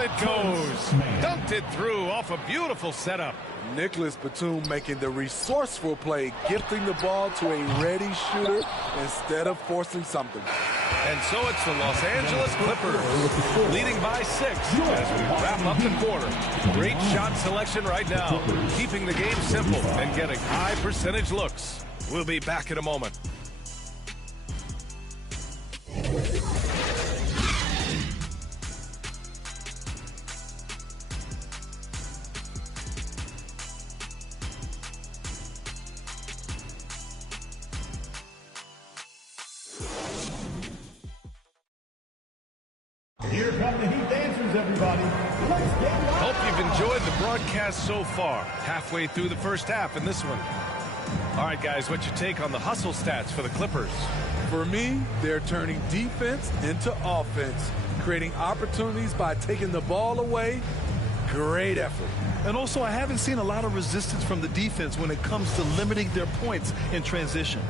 Down it goes. Dunked it through off a beautiful setup. Nicholas Batum making the resourceful play, gifting the ball to a ready shooter instead of forcing something. And so it's the Los Angeles Clippers leading by 6 as we wrap up the quarter. Great shot selection right now, keeping the game simple and getting high percentage looks. We'll be back in a moment. Here come the Heat dancers, everybody. Let's get live. Hope you've enjoyed the broadcast so far. Halfway through the first half in this one. All right, guys, what's your take on the hustle stats for the Clippers? For me, they're turning defense into offense, creating opportunities by taking the ball away. Great effort. And also, I haven't seen a lot of resistance from the defense when it comes to limiting their points in transition.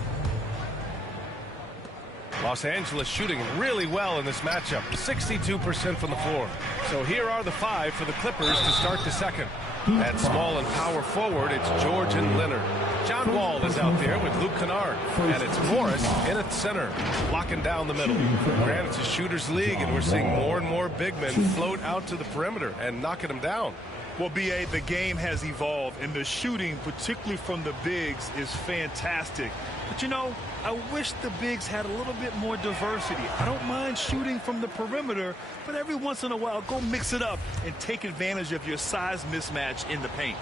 Los Angeles shooting really well in this matchup, 62% from the floor. So here are the 5 for the Clippers to start the second. At small and power forward, it's George and Leonard. John Wall is out there with Luke Kennard. And it's Morris in at center, locking down the middle. Granted, it's a shooter's league, and we're seeing more and more big men float out to the perimeter and knocking them down. Well, B.A., the game has evolved, and the shooting, particularly from the bigs, is fantastic. But, you know, I wish the bigs had a little bit more diversity. I don't mind shooting from the perimeter, but every once in a while, go mix it up and take advantage of your size mismatch in the paint.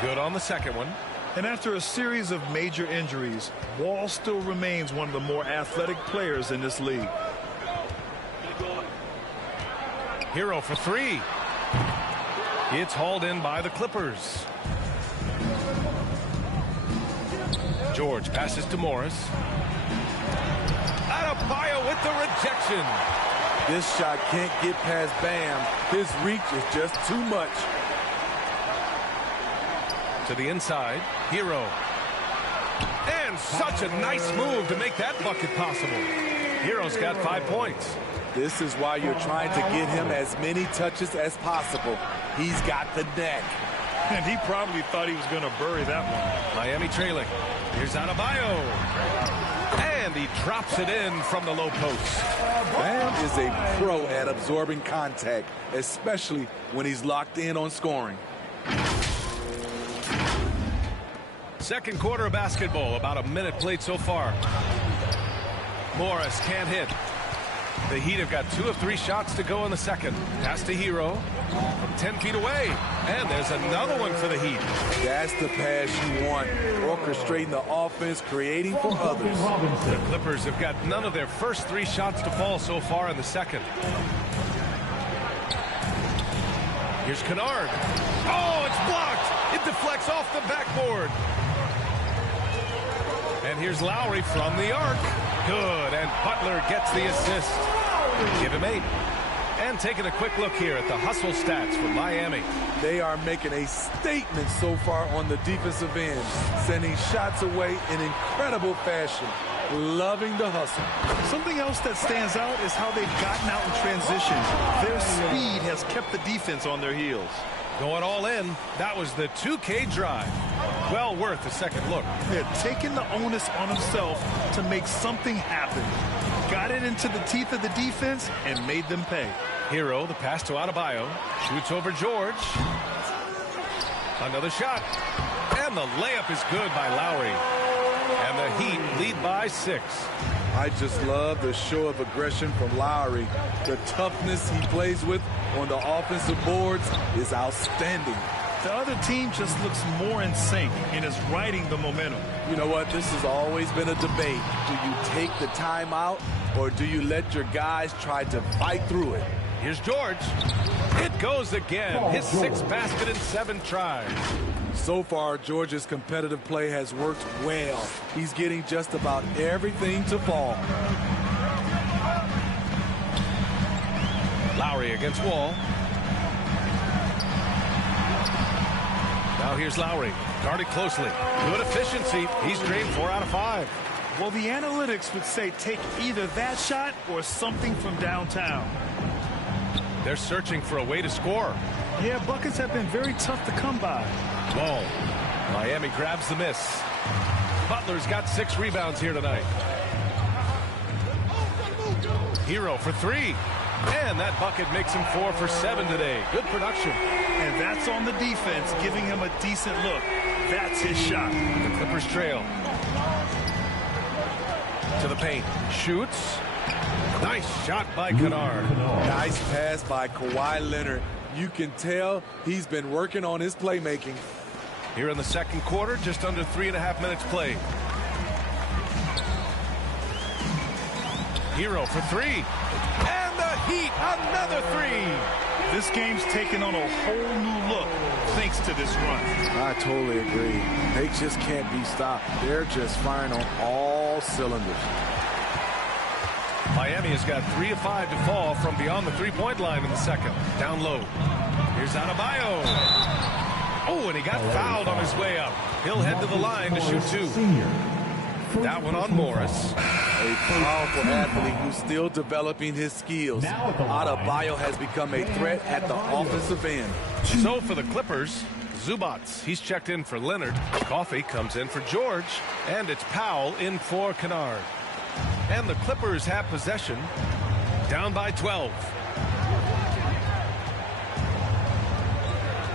Good on the second one. And after a series of major injuries, Wall still remains one of the more athletic players in this league. Hero for 3. It's hauled in by the Clippers. George passes to Morris. Adebayo with the rejection. This shot can't get past Bam. His reach is just too much. To the inside, Hero. And such a nice move to make that bucket possible. Hero's got 5 points. This is why you're trying to get him as many touches as possible. He's got the neck. And he probably thought he was going to bury that one. Miami trailing. Here's Adebayo. And he drops it in from the low post. Bam is a pro at absorbing contact, especially when he's locked in on scoring. Second quarter of basketball, about a minute played so far. Morris can't hit. The Heat have got 2 of 3 shots to go in the second. Pass to Hero from 10 feet away. And there's another one for the Heat. That's the pass you want. Orchestrating the offense, creating for others. The Clippers have got none of their first 3 shots to fall so far in the second. Here's Kennard. Oh, it's blocked. It deflects off the backboard. And here's Lowry from the arc. Good, and Butler gets the assist. Give him 8. And taking a quick look here at the hustle stats for Miami. They are making a statement so far on the defensive end, sending shots away in incredible fashion. Loving the hustle. Something else that stands out is how they've gotten out in transition. Their speed has kept the defense on their heels. Going all in, that was the 2K drive. Well worth a second look. They're taking the onus on himself to make something happen. Got it into the teeth of the defense and made them pay. Hero, the pass to Adebayo. Shoots over George. Another shot. And the layup is good by Lowry. And the Heat lead by 6. I just love the show of aggression from Lowry. The toughness he plays with on the offensive boards is outstanding. The other team just looks more in sync and is riding the momentum. You know what? This has always been a debate. Do you take the timeout or do you let your guys try to fight through it? Here's George. It goes again. His 6th basket in 7 tries. So far, George's competitive play has worked well. He's getting just about everything to fall. Lowry against Wall. Now here's Lowry. Guarded closely. Good efficiency. He's drained 4 out of 5. Well, the analytics would say take either that shot or something from downtown. They're searching for a way to score. Yeah, buckets have been very tough to come by. Ball. Miami grabs the miss. Butler's got 6 rebounds here tonight. Hero for 3. And that bucket makes him 4 for 7 today. Good production. And that's on the defense, giving him a decent look. That's his shot. The Clippers trail. To the paint. Shoots. Nice shot by Kennard. Nice pass by Kawhi Leonard. You can tell he's been working on his playmaking. Here in the second quarter, just under 3.5 minutes played. Hero for 3. And the Heat, another 3. This game's taken on a whole new look thanks to this run. I totally agree. They just can't be stopped. They're just firing on all cylinders. Miami has got 3 of 5 to fall from beyond the three-point line in the second. Down low. Here's Adebayo. Oh, and he got fouled on his way up. He'll head to the line to shoot 2. That one on Morris. A powerful athlete who's still developing his skills. Adebayo has become a threat at the offensive end. So for the Clippers, Zubac. He's checked in for Leonard. Coffey comes in for George. And it's Powell in for Kennard. And the Clippers have possession, down by 12.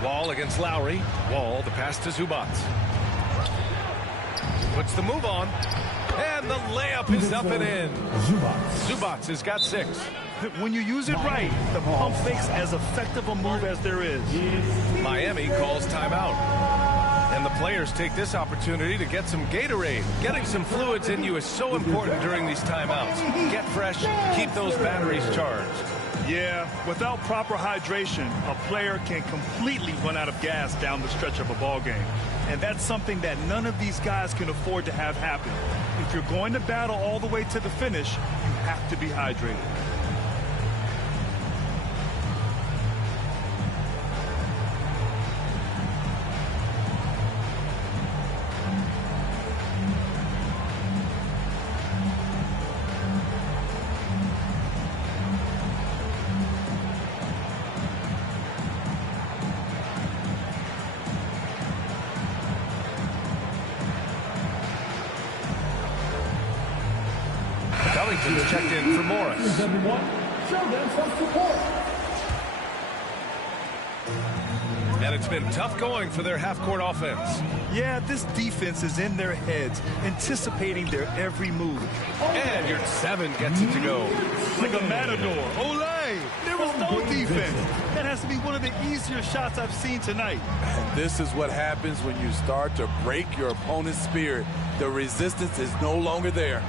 Wall against Lowry. Wall, the pass to Zubac. Puts the move on. And the layup is up and in. Zubac has got 6. When you use it right, the pump fake's as effective a move as there is. Miami calls timeout. And the players take this opportunity to get some Gatorade. Getting some fluids in you is so important during these timeouts. Get fresh, keep those batteries charged. Yeah, without proper hydration, a player can completely run out of gas down the stretch of a ball game. And that's something that none of these guys can afford to have happen. If you're going to battle all the way to the finish, you have to be hydrated. Covington's checked in for Morris. Everyone, show them some support. And it's been tough going for their half-court offense. Yeah, this defense is in their heads, anticipating their every move. And your 7 gets it to go. Like a matador. Olay! There was no defense. That has to be one of the easier shots I've seen tonight. And this is what happens when you start to break your opponent's spirit. The resistance is no longer there.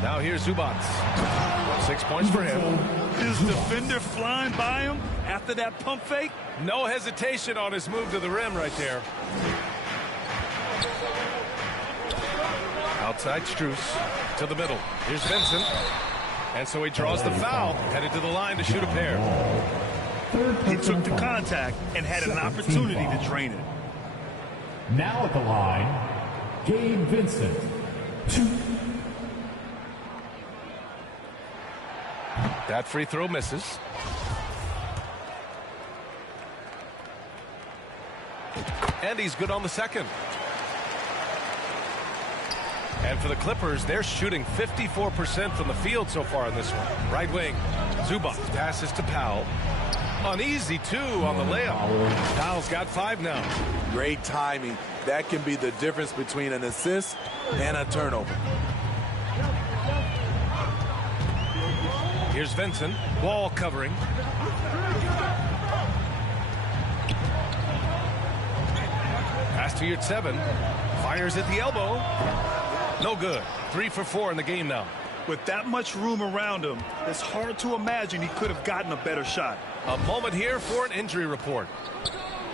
Now here's Zubac. 6 points for him. His defender flying by him after that pump fake. No hesitation on his move to the rim right there. Outside Strus to the middle. Here's Vincent. And so he draws the foul, headed to the line to shoot a pair. He took the contact and had an opportunity to drain it. Now at the line, Gabe Vincent. 2. That free throw misses. And he's good on the second. And for the Clippers, they're shooting 54% from the field so far in this one. Right wing, Zubac passes to Powell. Uneasy, too, on the layup. Powell's got 5 now. Great timing. That can be the difference between an assist and a turnover. Here's Vincent. Wall covering. Pass to your 7. Fires at the elbow. No good. 3 for 4 in the game now. With that much room around him, it's hard to imagine he could have gotten a better shot. A moment here for an injury report.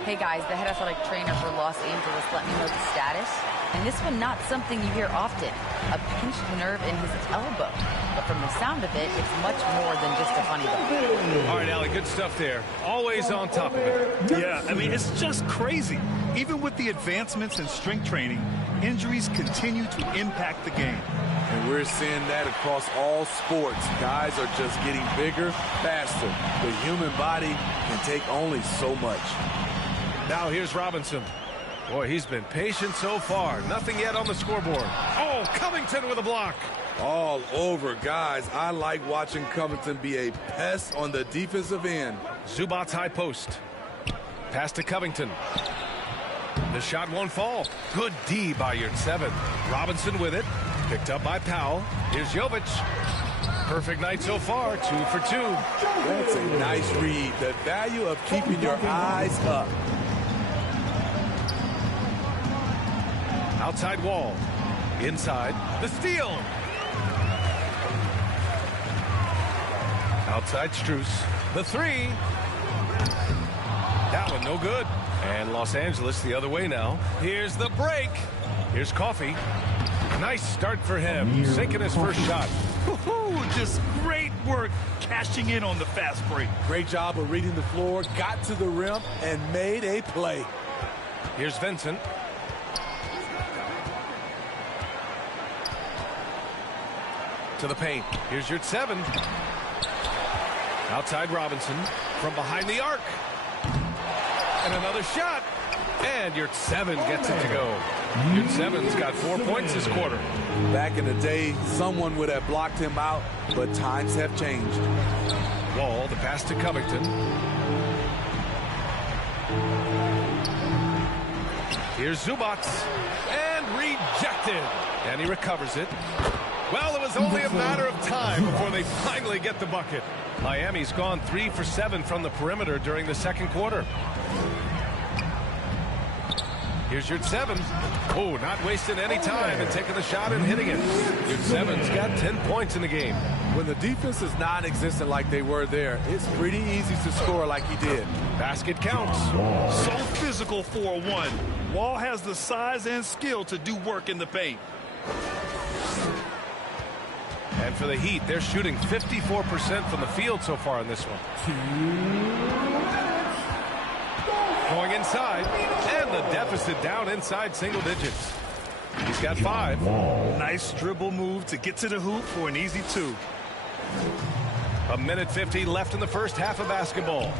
Hey guys, the head athletic trainer for Los Angeles let me know the status. And this one, not something you hear often. A pinched nerve in his elbow. But from the sound of it, it's much more than just a funny bone. All right, Allie, good stuff there. Always on top of it. Yeah, I mean, it's just crazy. Even with the advancements in strength training, injuries continue to impact the game. And we're seeing that across all sports. Guys are just getting bigger, faster. The human body can take only so much. Now here's Robinson. Boy, he's been patient so far. Nothing yet on the scoreboard. Oh, Covington with a block. All over, guys. I like watching Covington be a pest on the defensive end. Zubac's high post. Pass to Covington. The shot won't fall. Good D by Yurtseven. Robinson with it. Picked up by Powell. Here's Jovic. Perfect night so far. 2 for 2. That's a nice read. The value of keeping your eyes up. Outside Wall. Inside. The steal. Outside Strus. The three. That one no good. And Los Angeles the other way now. Here's the break. Here's Coffey. Nice start for him. Sinking his first shot. Just great work cashing in on the fast break. Great job of reading the floor, got to the rim, and made a play. Here's Vincent. To the paint. Here's Yurtseven. Outside Robinson. From behind the arc. And another shot. And Yurtseven gets it to go. Yurtseven's got 4 points this quarter. Back in the day, someone would have blocked him out, but times have changed. Wall, the pass to Covington. Here's Zubac. And rejected. And he recovers it. Well, it was only a matter of time before they finally get the bucket. Miami's gone 3 for 7 from the perimeter during the second quarter. Here's Yurtseven. Oh, not wasting any time and taking the shot and hitting it. Yurtseven's got 10 points in the game. When the defense is non-existent like they were there, it's pretty easy to score like he did. Basket counts. So physical for a 1. Wall has the size and skill to do work in the paint. And for the Heat, they're shooting 54% from the field so far in this one. Going inside, and the deficit down inside single digits. He's got 5. Nice dribble move to get to the hoop for an easy 2. 1:50 left in the first half of basketball.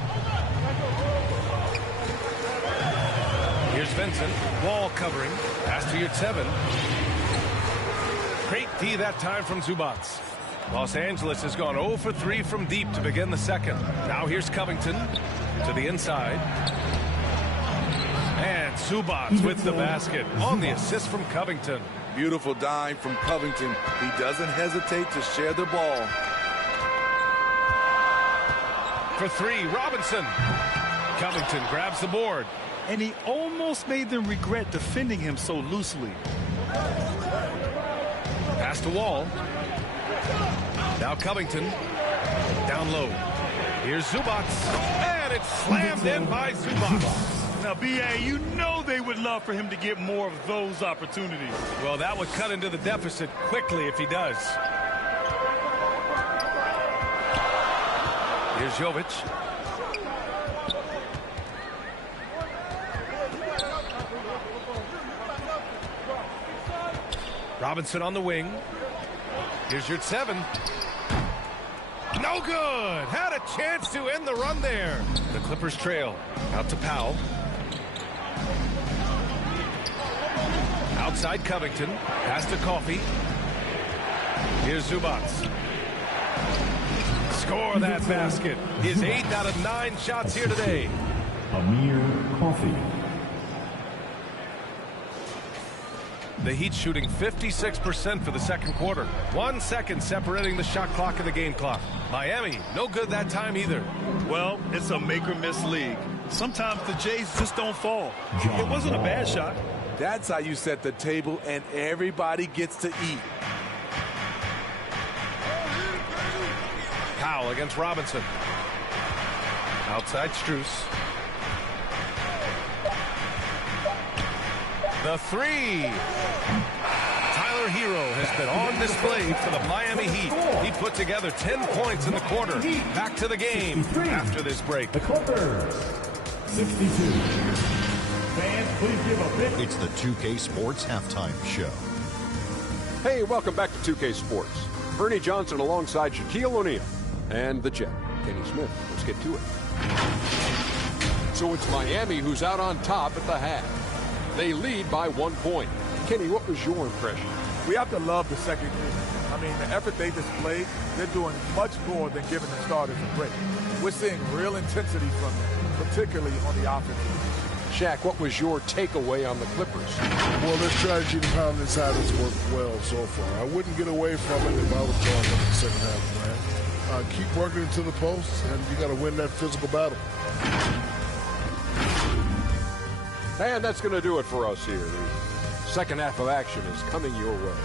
Here's Vincent. Wall covering. Pass to Yurtseven. Great D that time from Zubac. Los Angeles has gone 0 for 3 from deep to begin the second. Now here's Covington to the inside. And Zubac with the basket on the assist from Covington. Beautiful dime from Covington. He doesn't hesitate to share the ball. For 3, Robinson. Covington grabs the board. And he almost made them regret defending him so loosely. Pass to Wall. Now Covington. Down low. Here's Zubac. And it's slammed in by Zubac. Now, B.A., you know they would love for him to get more of those opportunities. Well, that would cut into the deficit quickly if he does. Here's Jovic. Robinson on the wing. Here's Yurtseven. No good. Had a chance to end the run there. The Clippers trail. Out to Powell. Outside Covington. Pass to Coffey. Here's Zubac. Score that basket. His 8 out of 9 shots here today. Amir Coffey. The Heat shooting 56% for the second quarter. 1 second separating the shot clock and the game clock. Miami, no good that time either. Well, it's a make-or-miss league. Sometimes the Jays just don't fall. It wasn't a bad shot. That's how you set the table, and everybody gets to eat. Powell against Robinson. Outside Strus. The 3. Tyler Hero has been on display for the Miami Heat. He put together 10 points in the quarter. Back to the game after this break. The Clippers, 62. Fans, please give a big... It's the 2K Sports Halftime Show. Hey, welcome back to 2K Sports. Ernie Johnson alongside Shaquille O'Neal and the Jet, Kenny Smith. Let's get to it. So it's Miami who's out on top at the half. They lead by 1 point. Kenny, what was your impression? We have to love the second unit. I mean, the effort they displayed, they're doing much more than giving the starters a break. We're seeing real intensity from them, particularly on the offensive end. Shaq, what was your takeaway on the Clippers? Well, their strategy to pound inside has worked well so far. I wouldn't get away from it if I was going in the second half, man. Keep working into the post, and you got to win that physical battle. And that's going to do it for us here. The second half of action is coming your way.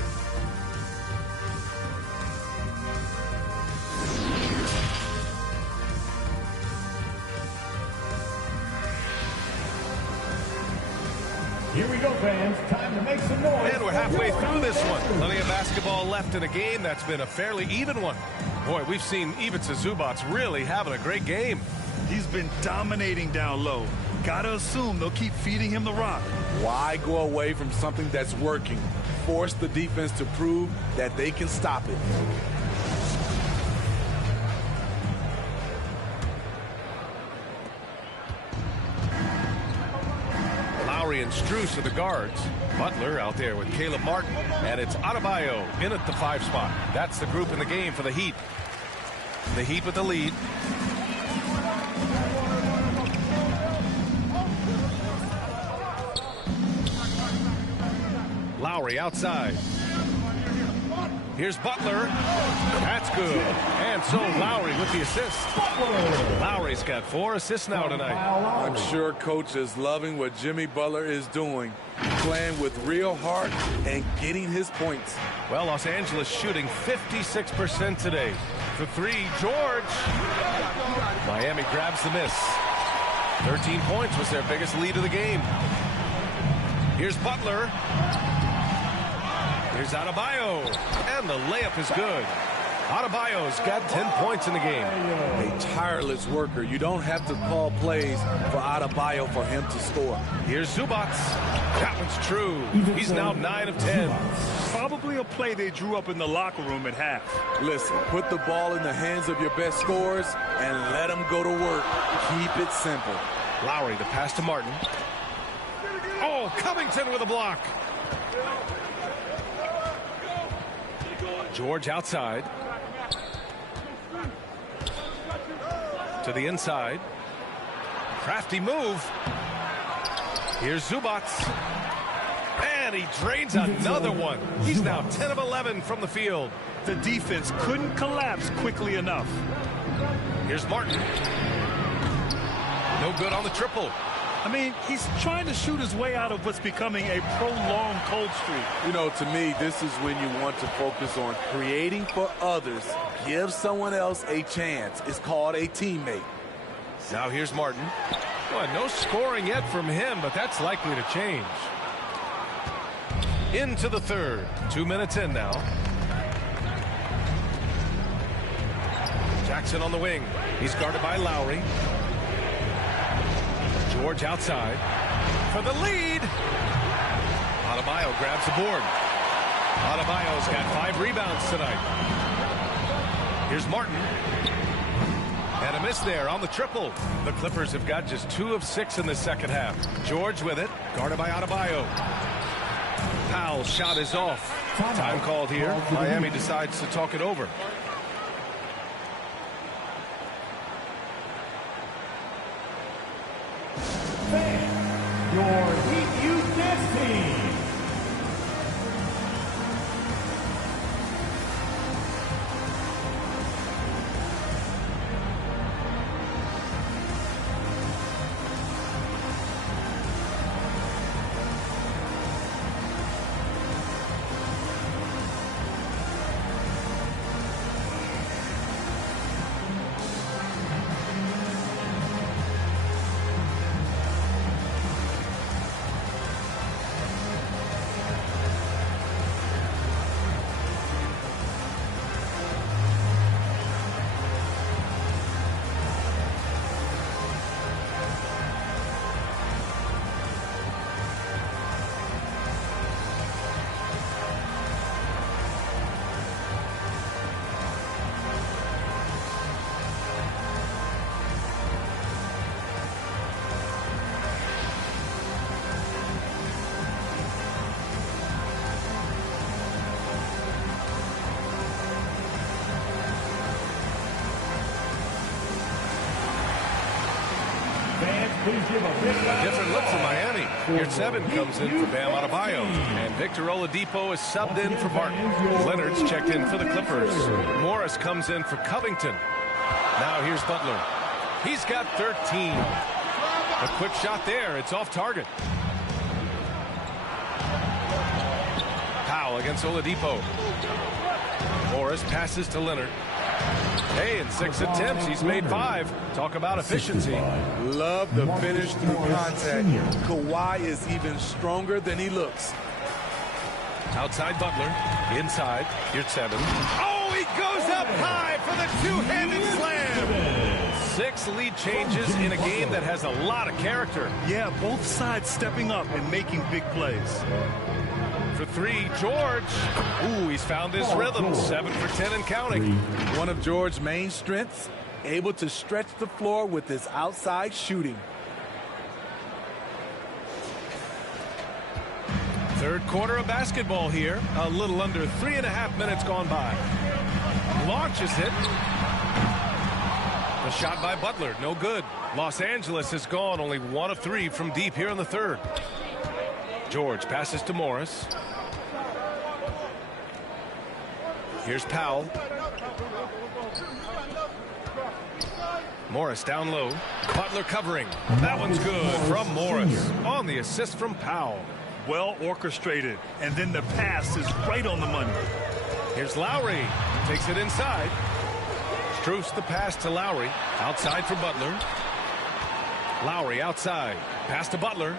Here we go, fans. Time to make some noise. And we're halfway through this one. Plenty of basketball left in a game that's been a fairly even one. Boy, we've seen Ivica Zubac really having a great game. He's been dominating down low. Gotta assume they'll keep feeding him the rock. Why go away from something that's working? Force the defense to prove that they can stop it. Lowry and Strus are the guards. Butler out there with Caleb Martin. And it's Adebayo in at the 5 spot. That's the group in the game for the Heat. The Heat with the lead. Lowry outside. Here's Butler. That's good. And so Lowry with the assist. Lowry's got 4 assists now tonight. I'm sure Coach is loving what Jimmy Butler is doing, playing with real heart and getting his points. Well, Los Angeles shooting 56% today. For 3, George. Miami grabs the miss. 13 points was their biggest lead of the game. Here's Butler. Here's Adebayo, and the layup is good. Adebayo's got 10 points in the game. A tireless worker. You don't have to call plays for Adebayo for him to score. Here's Zubac. That one's true. He's now 9 of 10. Probably a play they drew up in the locker room at half. Listen, put the ball in the hands of your best scorers and let them go to work. Keep it simple. Lowry, the pass to Martin. Oh, Covington with a block. George outside. To the inside. Crafty move. Here's Zubac. And he drains another one. He's now 10 of 11 from the field. The defense couldn't collapse quickly enough. Here's Martin. No good on the triple. I mean, he's trying to shoot his way out of what's becoming a prolonged cold streak. You know, to me, this is when you want to focus on creating for others. Give someone else a chance. It's called a teammate. Now here's Martin. Well, no scoring yet from him, but that's likely to change. Into the third. 2 minutes in now. Jackson on the wing. He's guarded by Lowry. George outside for the lead. Adebayo grabs the board. Adebayo's got 5 rebounds tonight. Here's Martin. And a miss there on the triple. The Clippers have got just 2 of 6 in the second half. George with it, guarded by Adebayo. Powell's shot is off. Time called here. Miami decides to talk it over. Your Heat Youth Dance Team. Please give a big round Different look for Miami. Here's 7 comes in for Bam Adebayo. And Victor Oladipo is subbed in for Martin. Leonard's checked in for the Clippers. Morris comes in for Covington. Now here's Butler. He's got 13. A quick shot there. It's off target. Powell against Oladipo. Morris passes to Leonard. Hey, in 6 attempts, he's made 5. Talk about efficiency. Love the finish through contact. Kawhi is even stronger than he looks. Outside Butler. Inside. Here's 7. Oh, he goes up high for the two-handed slam. 6 lead changes in a game that has a lot of character. Yeah, both sides stepping up and making big plays. For 3, George. Ooh, he's found his rhythm. 7 for 10 and counting. One of George's main strengths, able to stretch the floor with his outside shooting. Third quarter of basketball here. A little under 3.5 minutes gone by. Launches it. The shot by Butler, no good. Los Angeles is gone, only 1 of 3 from deep here in the third. George passes to Morris. Here's Powell. Morris down low. Butler covering. That one's good from Morris on the assist from Powell. Well orchestrated, and then the pass is right on the money. Here's Lowry. Takes it inside. Strus the pass to Lowry. Outside for Butler. Lowry outside. Pass to Butler.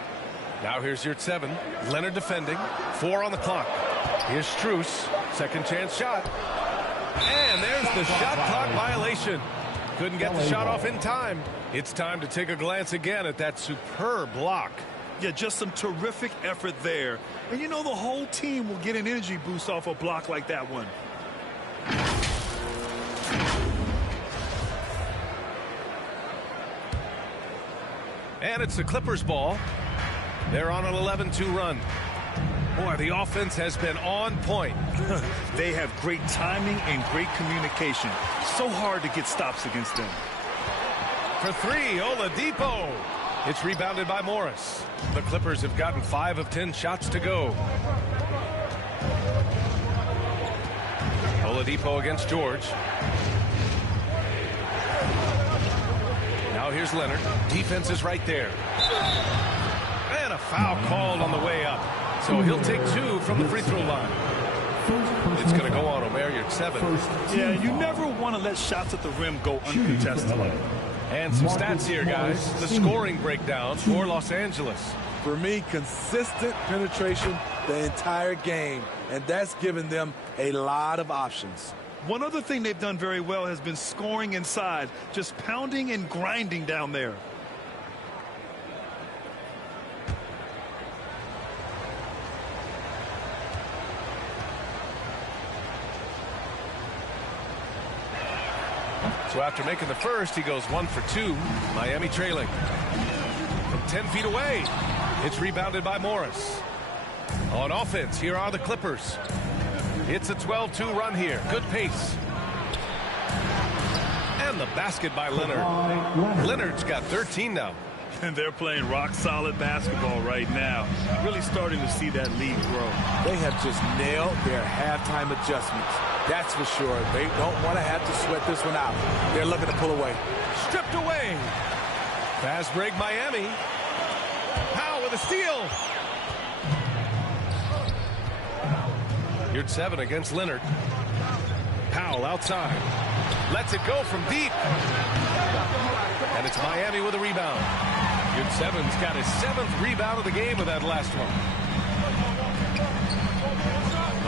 Now here's your 7. Leonard defending. 4 on the clock. Here's Strus. Second chance shot. And there's the shot clock violation. Couldn't get the shot off in time. It's time to take a glance again at that superb block. Yeah, just some terrific effort there. And you know, the whole team will get an energy boost off a block like that one. And it's the Clippers ball. They're on an 11-2 run. Boy, the offense has been on point. They have great timing and great communication. So hard to get stops against them. For 3, Oladipo. It's rebounded by Morris. The Clippers have gotten 5 of 10 shots to go. Oladipo against George. Now here's Leonard. Defense is right there. And a foul called on the way up. So he'll take 2 from the free throw line. It's going to go on Omer, you're 7. Yeah, you never want to let shots at the rim go uncontested. And some stats here, guys. The scoring breakdown for Los Angeles. For me, consistent penetration the entire game, and that's given them a lot of options. One other thing they've done very well has been scoring inside, just pounding and grinding down there. So after making the first, he goes 1 for 2. Miami trailing. From 10 feet away, it's rebounded by Morris. On offense, here are the Clippers. It's a 12-2 run here. Good pace. And the basket by Leonard. Leonard's got 13 now. And they're playing rock-solid basketball right now. Really starting to see that lead grow. They have just nailed their halftime adjustments. That's for sure. They don't want to have to sweat this one out. They're looking to pull away. Stripped away. Fast break Miami. Powell with a steal. You're 7 against Leonard. Powell outside. Lets it go from deep. And it's Miami with a rebound. You're 7's got his 7th rebound of the game with that last one.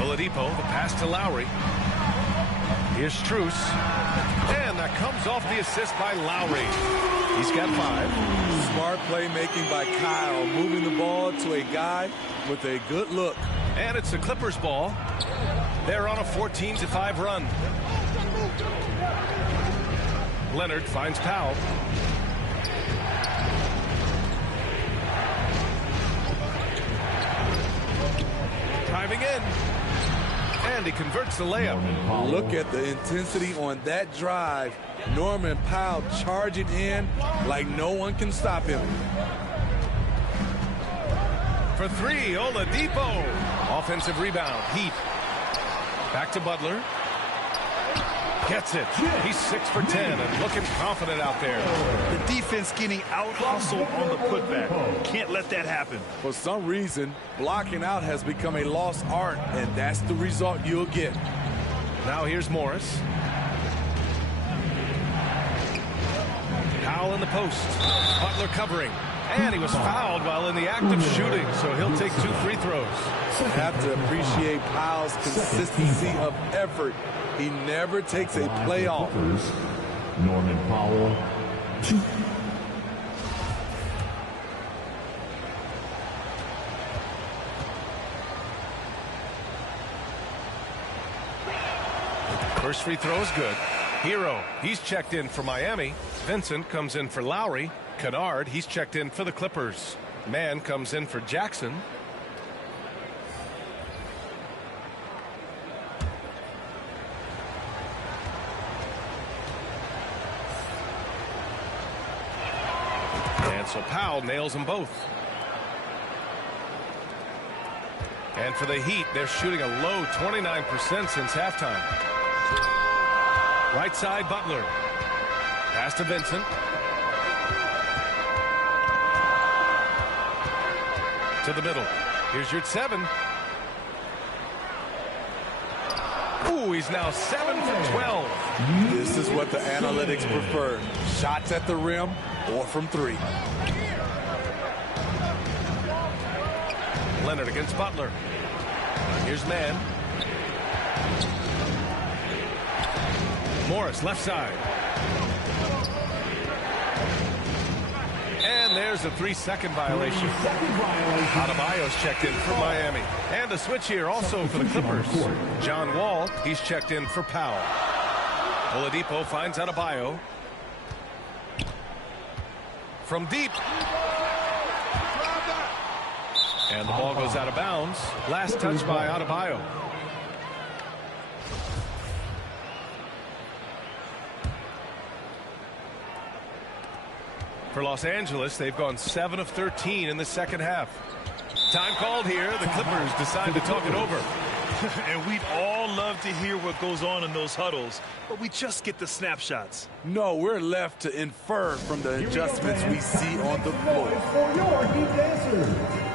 Oladipo, the pass to Lowry. Here's Strus. And that comes off the assist by Lowry. He's got 5. Smart playmaking by Kyle, moving the ball to a guy with a good look. And it's the Clippers ball. They're on a 14-5 run. Leonard finds Powell. Driving in. And he converts the layup. Look at the intensity on that drive. Norman Powell charging in like no one can stop him. For three, Oladipo. Offensive rebound, Heat. Back to Butler. Gets it. He's 6 for 10 and looking confident out there. The defense getting out-hustled on the putback. Can't let that happen. For some reason, blocking out has become a lost art, and that's the result you'll get. Now here's Morris. Powell in the post. Butler covering. And he was fouled while in the act of shooting, so he'll take 2 free throws. Have to appreciate Powell's consistency of effort. He never takes a play off. Norman Powell, 2. First free throw is good. Hero, he's checked in for Miami. Vincent comes in for Lowry. Kennard, he's checked in for the Clippers. Mann comes in for Jackson. And so Powell nails them both. And for the Heat, they're shooting a low 29% since halftime. Right side, Butler. Pass to Vincent. To the middle. Here's your 7. Ooh, he's now 7 for 12. This is what the analytics prefer. Shots at the rim or from 3. Leonard against Butler. Here's Mann. Morris, left side. And there's a 3-second violation. Adebayo's checked in for Miami. And a switch here also for the Clippers. John Wall, he's checked in for Powell. Oladipo finds Adebayo. From deep. And the ball goes out of bounds. Last touch by Adebayo. For Los Angeles, they've gone 7 of 13 in the second half. Time called here. The Clippers decide to talk it over. And we'd all love to hear what goes on in those huddles, but we just get the snapshots. No, we're left to infer from the adjustments we see on the floor. For your Heat dancers.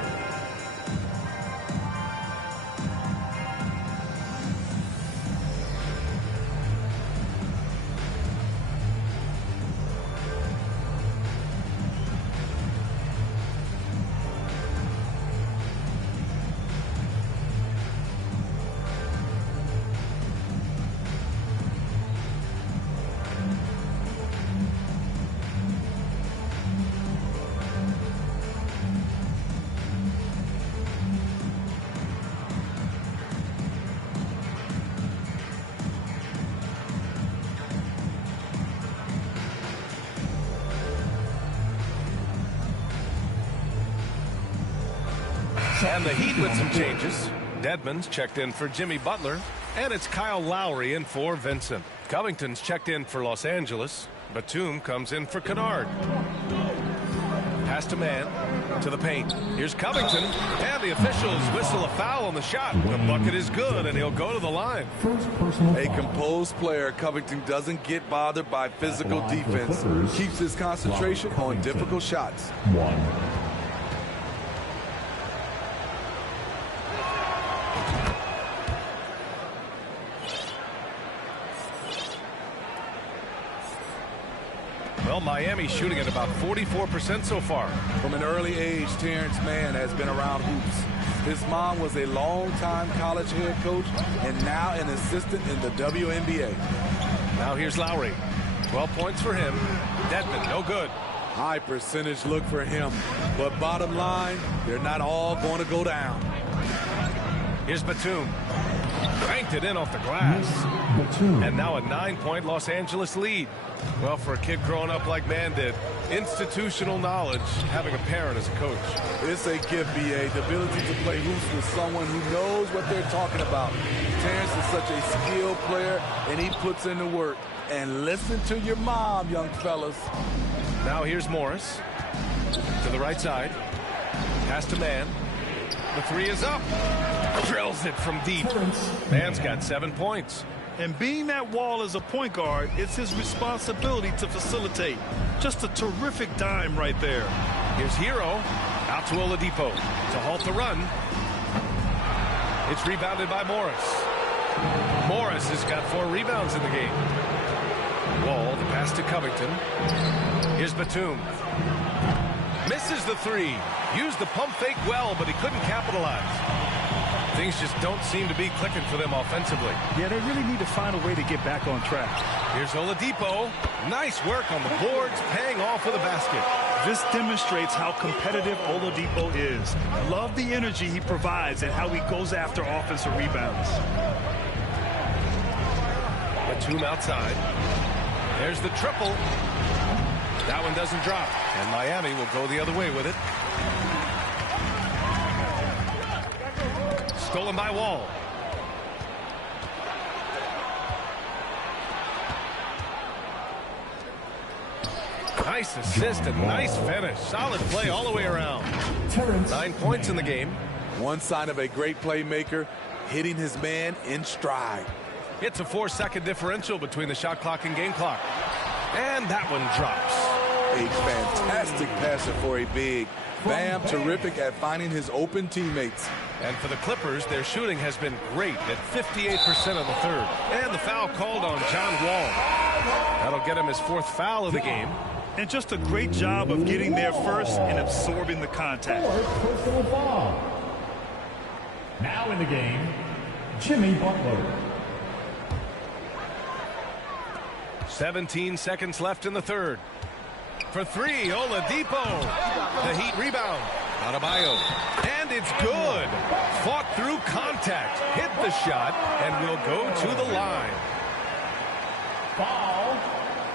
And the Heat with some changes. Dedmon's checked in for Jimmy Butler. And it's Kyle Lowry in for Vincent. Covington's checked in for Los Angeles. Batum comes in for Kennard. Pass to Mann. To the paint. Here's Covington. And the officials whistle a foul on the shot. The bucket is good, and he'll go to the line. A composed player, Covington doesn't get bothered by physical defense. Keeps his concentration on difficult shots. 1. Well, Miami's shooting at about 44% so far. From an early age, Terrence Mann has been around hoops. His mom was a long-time college head coach and now an assistant in the WNBA. Now here's Lowry. 12 points for him. Dedmon, no good. High percentage look for him. But bottom line, they're not all going to go down. Here's Batum. Banked it in off the glass. And now a 9-point Los Angeles lead. Well, for a kid growing up like Man did, institutional knowledge, having a parent as a coach. It's a gift, B.A. The ability to play hoops with someone who knows what they're talking about. Terrence is such a skilled player, and he puts in the work. And listen to your mom, young fellas. Now here's Morris. To the right side. Pass to Man. The three is up. Drills it from deep. Man's got 7 points. And being that Wall as a point guard, it's his responsibility to facilitate. Just a terrific dime right there. Here's Hero. Out to Oladipo to halt the run. It's rebounded by Morris. Morris has got 4 rebounds in the game. Wall, the pass to Covington. Here's Batum. Misses the three. Used the pump fake well, but he couldn't capitalize. Things just don't seem to be clicking for them offensively. Yeah, they really need to find a way to get back on track. Here's Oladipo. Nice work on the boards, paying off with a basket. This demonstrates how competitive Oladipo is. Love the energy he provides and how he goes after offensive rebounds. Batum outside. There's the triple. That one doesn't drop, and Miami will go the other way with it. Stolen by Wall. Nice assist and nice finish. Solid play all the way around. 9 points in the game. One sign of a great playmaker, hitting his man in stride. It's a 4-second differential between the shot clock and game clock. And that one drops. A fantastic passer for a big. Bam, terrific at finding his open teammates. And for the Clippers, their shooting has been great at 58% on the third. And the foul called on John Wall. That'll get him his 4th foul of the game. And just a great job of getting there first and absorbing the contact. 4th personal foul. Now in the game, Jimmy Butler. 17 seconds left in the third. For 3, Oladipo. The Heat rebound. Adebayo. And it's good. Fought through contact. Hit the shot and will go to the line. Foul.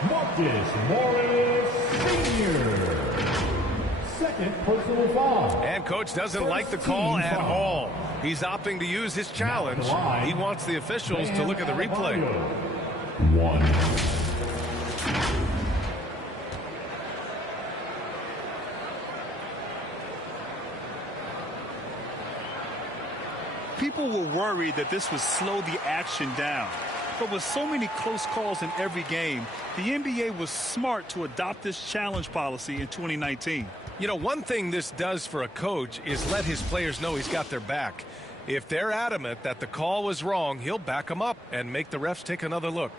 Marcus Morris Sr. 2nd personal foul. And coach doesn't like the call at all. He's opting to use his challenge. He wants the officials to look at the replay. 1. People were worried that this would slow the action down. But with so many close calls in every game, the NBA was smart to adopt this challenge policy in 2019. You know, one thing this does for a coach is let his players know he's got their back. If they're adamant that the call was wrong, he'll back them up and make the refs take another look.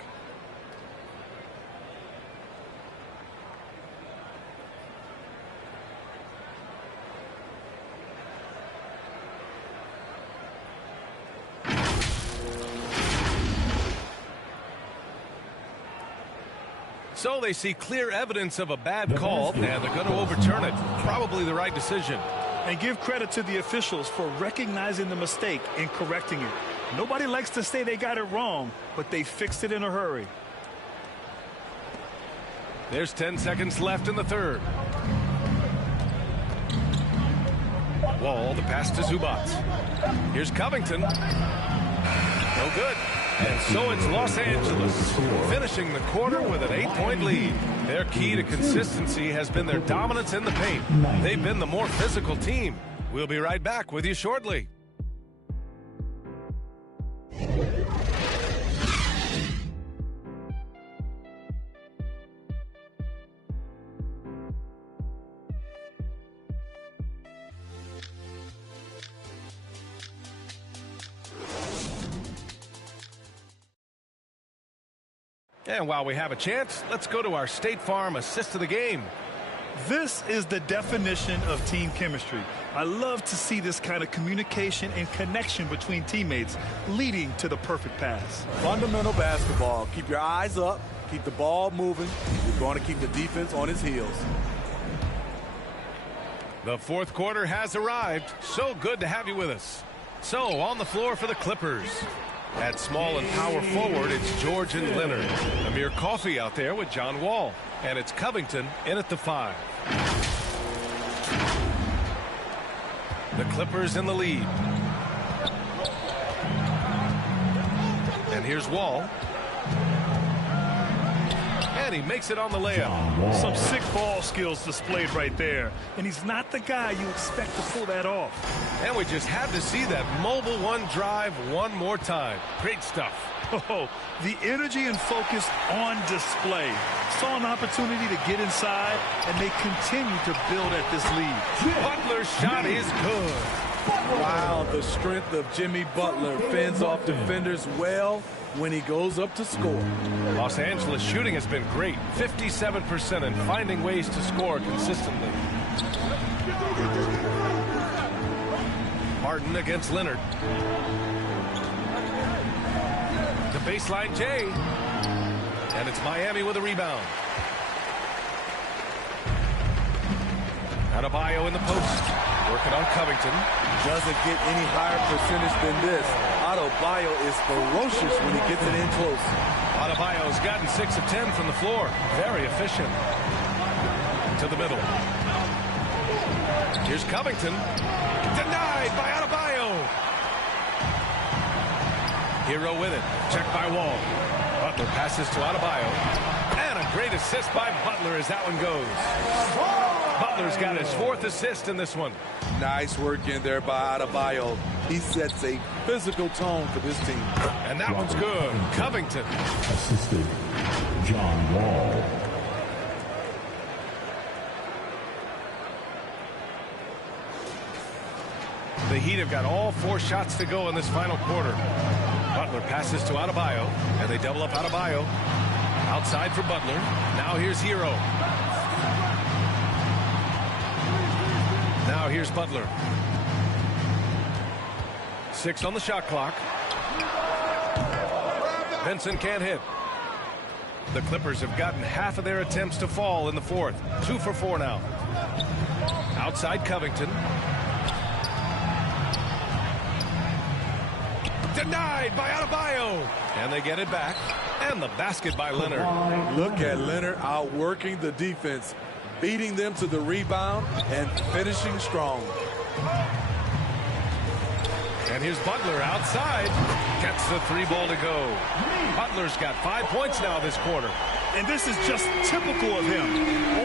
So they see clear evidence of a bad call, and they're going to overturn it. Probably the right decision. And give credit to the officials for recognizing the mistake and correcting it. Nobody likes to say they got it wrong, but they fixed it in a hurry. There's 10 seconds left in the third. Wall, the pass to Zubac. Here's Covington. No good. And so it's Los Angeles finishing the quarter with an 8-point lead. Their key to consistency has been their dominance in the paint. They've been the more physical team. We'll be right back with you shortly. And while we have a chance, let's go to our State Farm assist of the game. This is the definition of team chemistry. I love to see this kind of communication and connection between teammates leading to the perfect pass. Fundamental basketball. Keep your eyes up. Keep the ball moving. You're going to keep the defense on its heels. The fourth quarter has arrived. So good to have you with us. So on the floor for the Clippers. At small and power forward, it's George and Leonard. Amir Coffey out there with John Wall. And it's Covington in at the 5. The Clippers in the lead. And here's Wall. And he makes it on the layup. Some sick ball skills displayed right there. And he's not the guy you expect to pull that off. And we just had to see that mobile one drive one more time. Great stuff. Oh, the energy and focus on display. Saw an opportunity to get inside, and they continue to build at this lead. Butler's shot is good. Wow, the strength of Jimmy Butler fends off defenders well when he goes up to score. Los Angeles shooting has been great. 57% and finding ways to score consistently. Martin against Leonard. The baseline Jay. And it's Miami with a rebound. Adebayo in the post. Working on Covington. Doesn't get any higher percentage than this. Adebayo is ferocious when he gets it in close. Adebayo's gotten 6 of 10 from the floor. Very efficient. To the middle. Here's Covington. Denied by Adebayo. Hero with it. Checked by Wall. Butler passes to Adebayo. And a great assist by Butler as that one goes. Butler's got his 4th assist in this one. Nice work in there by Adebayo. He sets a physical tone for this team. And that one's good. Covington. Assisted John Wall. The Heat have got all 4 shots to go in this final quarter. Butler passes to Adebayo, and they double up Adebayo. Outside for Butler. Now here's Hero. Now here's Butler. 6 on the shot clock. Vincent can't hit. The Clippers have gotten half of their attempts to fall in the 4th. 2 for 4 now. Outside Covington. Denied by Adebayo. And they get it back. And the basket by Leonard. Look at Leonard outworking the defense, beating them to the rebound and finishing strong. And here's Butler outside. Gets the 3 ball to go. Butler's got 5 points now this quarter. And this is just typical of him.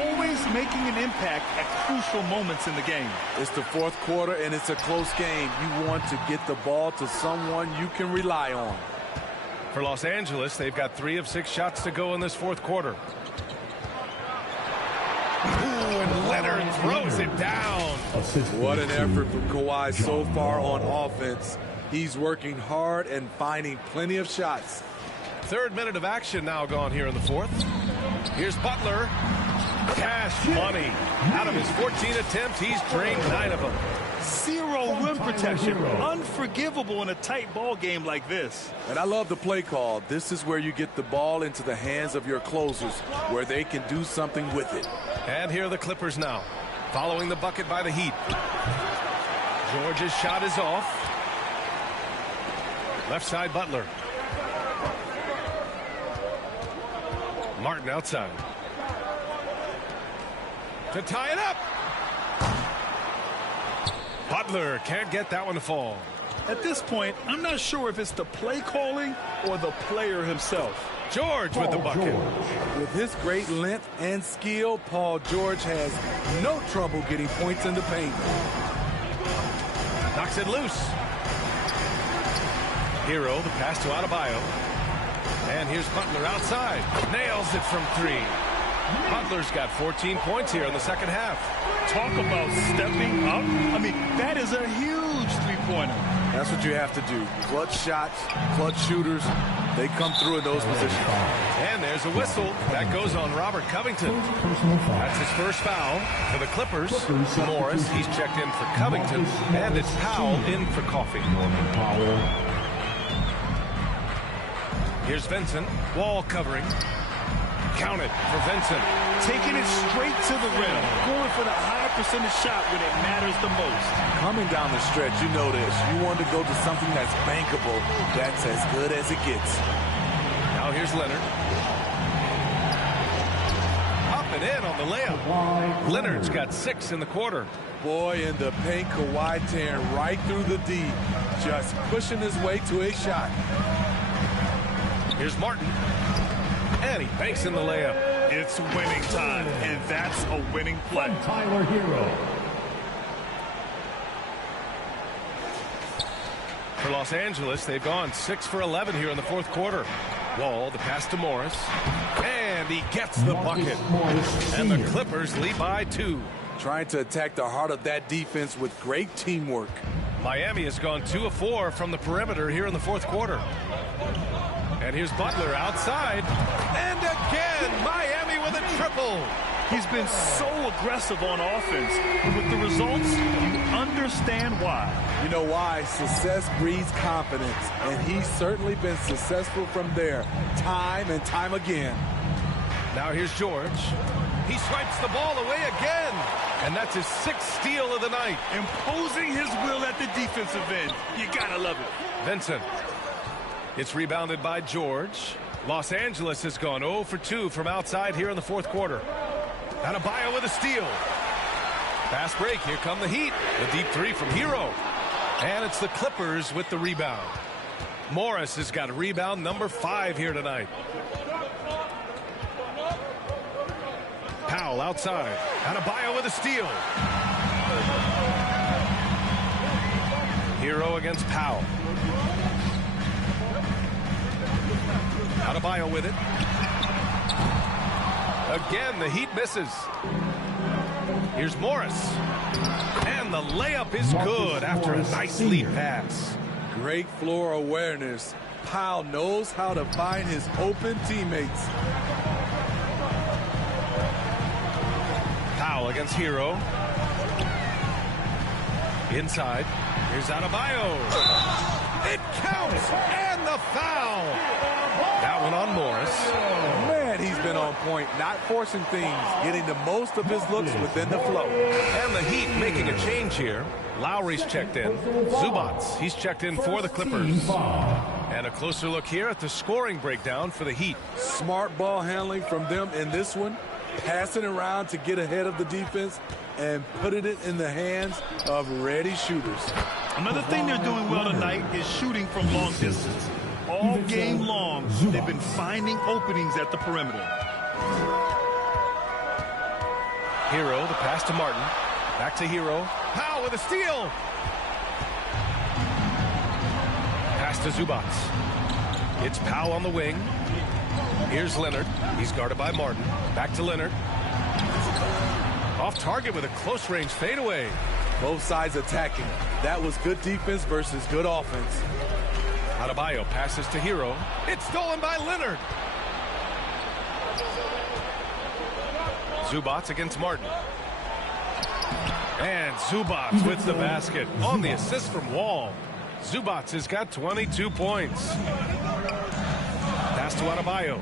Always making an impact at crucial moments in the game. It's the 4th quarter and it's a close game. You want to get the ball to someone you can rely on. For Los Angeles, they've got 3 of 6 shots to go in this 4th quarter. Ooh, and Leonard throws it down. What an effort from Kawhi so far on offense. He's working hard and finding plenty of shots. 3rd minute of action now gone here in the 4th. Here's Butler. Cash money. Out of his 14 attempts, he's drained 9 of them. 0 rim protection. Unforgivable in a tight ball game like this. And I love the play call. This is where you get the ball into the hands of your closers, where they can do something with it. And here are the Clippers now, following the bucket by the Heat. George's shot is off. Left side Butler. Martin outside. To tie it up. Butler can't get that one to fall. At this point, I'm not sure if it's the play calling or the player himself. George with the bucket. With his great length and skill, Paul George has no trouble getting points in the paint. Knocks it loose. Hero, the pass to Adebayo. And here's Butler outside. Nails it from 3. Butler's got 14 points here in the 2nd half. Talk about stepping up. I mean, that is a huge 3-pointer. That's what you have to do. Clutch shots, clutch shooters, they come through in those positions. And there's a whistle. That goes on Robert Covington. That's his first foul for the Clippers. Morris, he's checked in for Covington. And it's Powell in for Coffey. Here's Vincent. Wall covering. Count it for Vincent. Taking it straight to the rim. Going for the higher percentage shot when it matters the most. Coming down the stretch, you know this. You want to go to something that's bankable. That's as good as it gets. Now here's Leonard. Up and in on the layup. Leonard's got 6 in the quarter. Boy, in the paint, Kawhi tearing right through the D. Just pushing his way to a shot. Here's Martin. And he banks in the layup. It's winning time, and that's a winning play. Tyler Hero. For Los Angeles, they've gone 6 for 11 here in the fourth quarter. Wall, the pass to Morris. And he gets the bucket. And the Clippers lead by 2. Trying to attack the heart of that defense with great teamwork. Miami has gone 2 of 4 from the perimeter here in the fourth quarter. And here's Butler outside. And again, Miami with a triple. He's been so aggressive on offense. And with the results, you understand why. You know why? Success breeds confidence. And he's certainly been successful from there, time and time again. Now here's George. He swipes the ball away again. And that's his 6th steal of the night. Imposing his will at the defensive end. You gotta love it. Vincent. It's rebounded by George. Los Angeles has gone 0 for 2 from outside here in the fourth quarter. Adebayo with a steal. Fast break. Here come the Heat. The deep 3 from Hero. And it's the Clippers with the rebound. Morris has got rebound number 5 here tonight. Powell outside. Adebayo with a steal. Hero against Powell. Adebayo with it. Again, the Heat misses. Here's Morris. And the layup is good after a nice lead pass. Great floor awareness. Powell knows how to find his open teammates. Powell against Hero. Inside. Here's Adebayo. It counts. And the foul. That one on Morris. Man, he's been on point, not forcing things, getting the most of his looks within the flow. And the Heat making a change here. Lowry's checked in. Zubats, he's checked in for the Clippers. And a closer look here at the scoring breakdown for the Heat. Smart ball handling from them in this one. Passing around to get ahead of the defense and putting it in the hands of ready shooters. Another thing they're doing well tonight is shooting from long distance. All game long, they've been finding openings at the perimeter. Hero, the pass to Martin. Back to Hero. Powell with a steal. Pass to Zubats. It's Powell on the wing. Here's Leonard. He's guarded by Martin. Back to Leonard. Off target with a close-range fadeaway. Both sides attacking. That was good defense versus good offense. Adebayo passes to Hero. It's stolen by Leonard. Zubats against Martin. And Zubats with the basket on the assist from Wall. Zubats has got 22 points. Pass to Adebayo.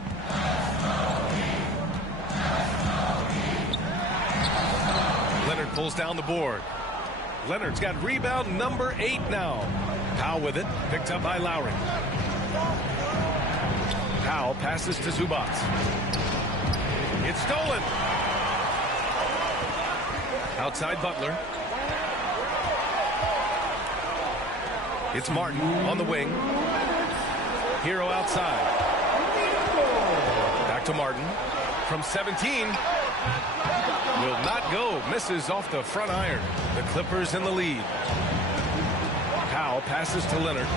Leonard pulls down the board. Leonard's got rebound number 8 now. Powell with it, picked up by Lowry. Powell passes to Zubats. It's stolen. Outside Butler. It's Martin on the wing. Hero outside. Back to Martin. From 17. Will not go. Misses off the front iron. The Clippers in the lead. Powell passes to Leonard.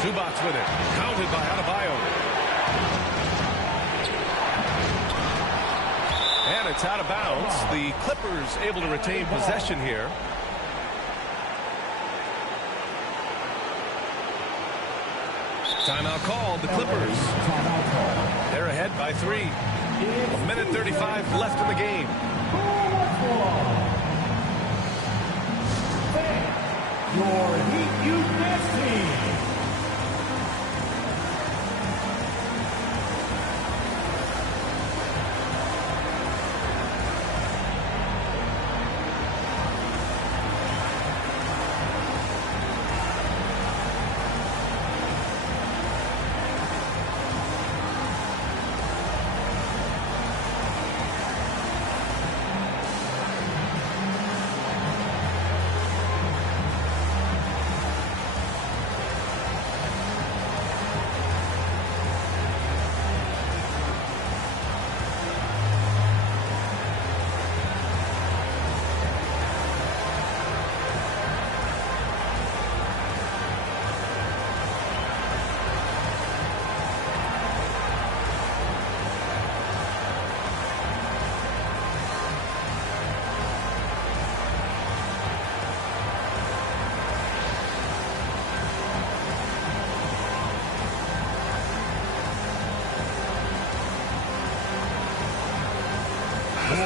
Zubats with it. Counted by Adebayo. And it's out of bounds. The Clippers able to retain possession here. Timeout called. The Clippers. They're ahead by 3. 1:35 left in the game. Your Heat youth team.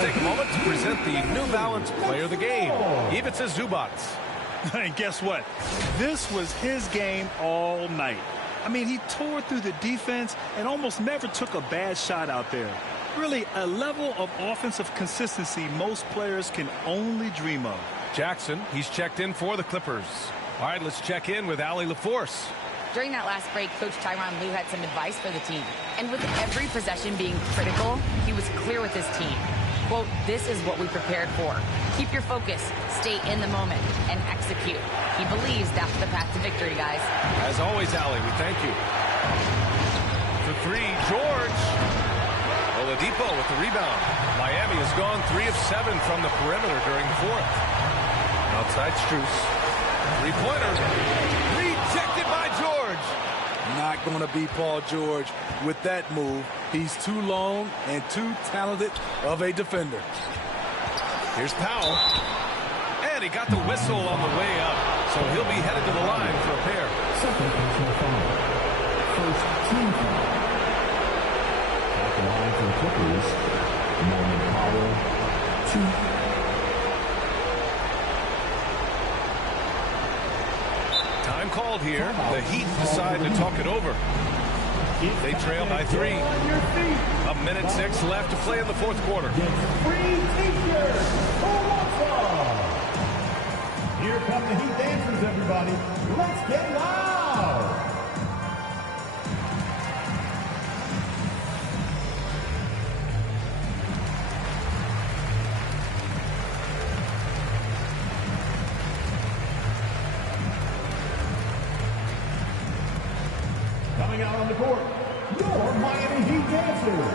Let's take a moment to present the New Balance Player of the Game, Ivica Zubac. And guess what? This was his game all night. I mean, he tore through the defense and almost never took a bad shot out there. Really, a level of offensive consistency most players can only dream of. Jackson, he's checked in for the Clippers. All right, let's check in with Allie LaForce. During that last break, Coach Tyronn Lue had some advice for the team. And with every possession being critical, he was clear with his team. Quote, this is what we prepared for. Keep your focus, stay in the moment, and execute. He believes that's the path to victory, guys. As always, Allie, we thank you. For three, George. Oladipo with the rebound. Miami has gone 3 of 7 from the perimeter during the fourth. Outside Strus. Three-pointer. Rejected by George. Not going to be Paul George with that move. He's too long and too talented of a defender. Here's Powell. And he got the whistle on the way up. So he'll be headed to the line for a pair. Second personal foul. First team foul. At the line for the Clippers, Norman Powell, 2. Time called here. The Heat decide to talk it over. They trail by 3. 1:06 left to play in the fourth quarter. Here come the Heat dancers, everybody. Let's get loud. Coming out on the court, your Miami Heat dancers.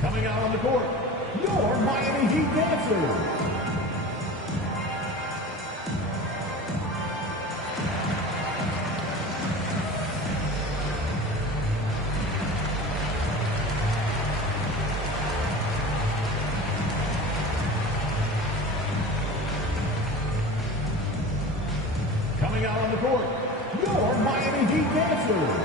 Coming out on the court, your Miami Heat dancers. Coming out on the court, your Miami Heat dancers.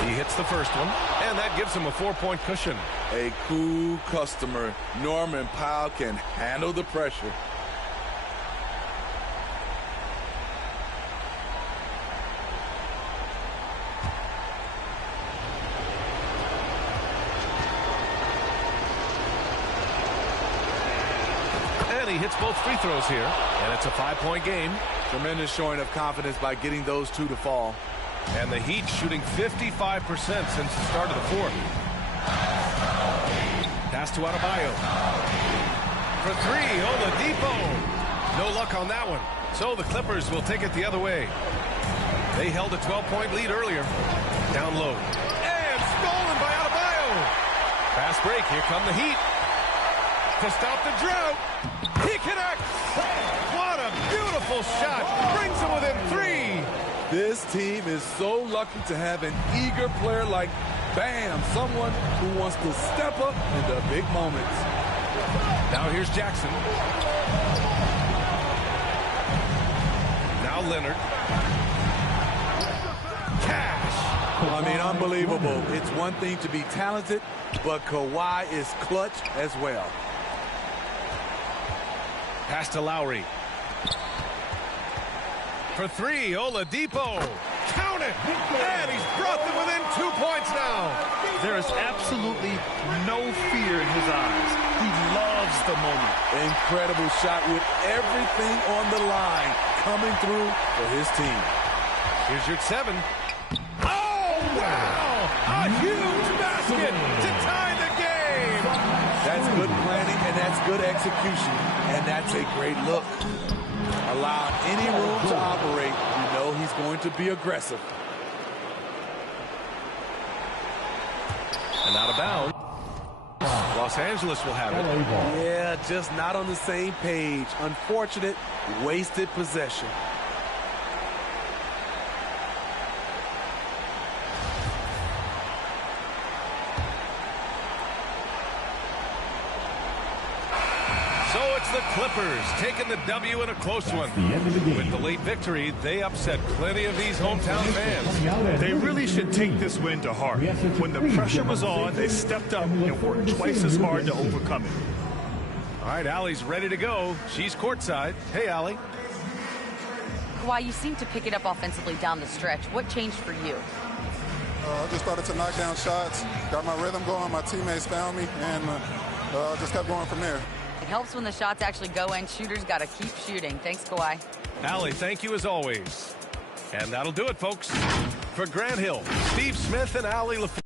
He hits the first one, and that gives him a 4-point cushion. A cool customer. Norman Powell can handle the pressure. And he hits both free throws here, and it's a 5-point game. Tremendous showing of confidence by getting those 2 to fall. And the Heat shooting 55% since the start of the fourth. Pass to Adebayo. For 3, Oladipo. No luck on that one. So the Clippers will take it the other way. They held a 12-point lead earlier. Down low. And stolen by Adebayo. Fast break. Here come the Heat. To stop the drought. He connects. What a beautiful shot. Brings him within 3. This team is so lucky to have an eager player like Bam, someone who wants to step up in the big moments. Now here's Jackson. Now Leonard. Cash. I mean, unbelievable. It's one thing to be talented, but Kawhi is clutch as well. Pass to Lowry. For 3, Oladipo. Count it! And he's brought them within 2 points now. There is absolutely no fear in his eyes. He loves the moment. Incredible shot with everything on the line coming through for his team. Here's your 7. Oh, wow! A huge basket to tie the game. That's good planning, and that's good execution, and that's a great look. Allow any room to operate. You know he's going to be aggressive. And out of bounds. Los Angeles will have it. Yeah, just not on the same page. Unfortunate, wasted possession. So it's the Clippers taking the W in a close one. With the late victory, they upset plenty of these hometown fans. They really should take this win to heart. When the pressure was on, they stepped up and worked twice as hard to overcome it. All right, Allie's ready to go. She's courtside. Hey, Allie. Kawhi, you seem to pick it up offensively down the stretch. What changed for you? I just started to knock down shots, got my rhythm going, my teammates found me, and just kept going from there. It helps when the shots actually go in. Shooters got to keep shooting. Thanks, Kawhi. Allie, thank you as always. And that'll do it, folks. For Grant Hill, Steve Smith, and Allie LaFleur.